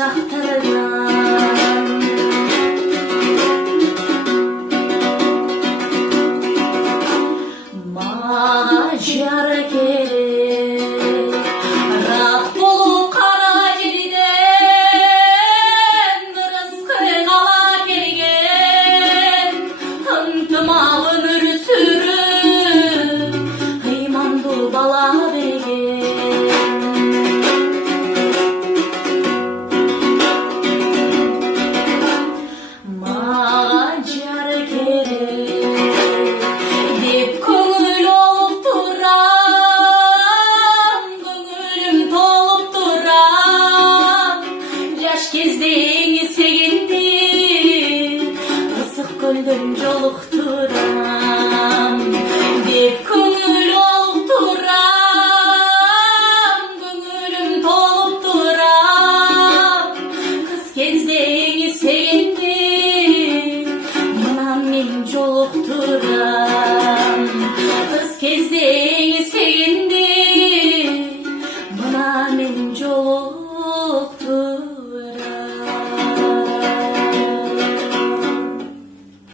чактырган. Мага жар керек, рат болуп кара жерден рызкыга келген, ынтымак өмүр сүрүп ыймандуу бала берген. Мага жар керек деп көңүл олуп турам, көңүлүм толуп турам. Жаш кезде эңсегенде ысык көлдөн жолуктум.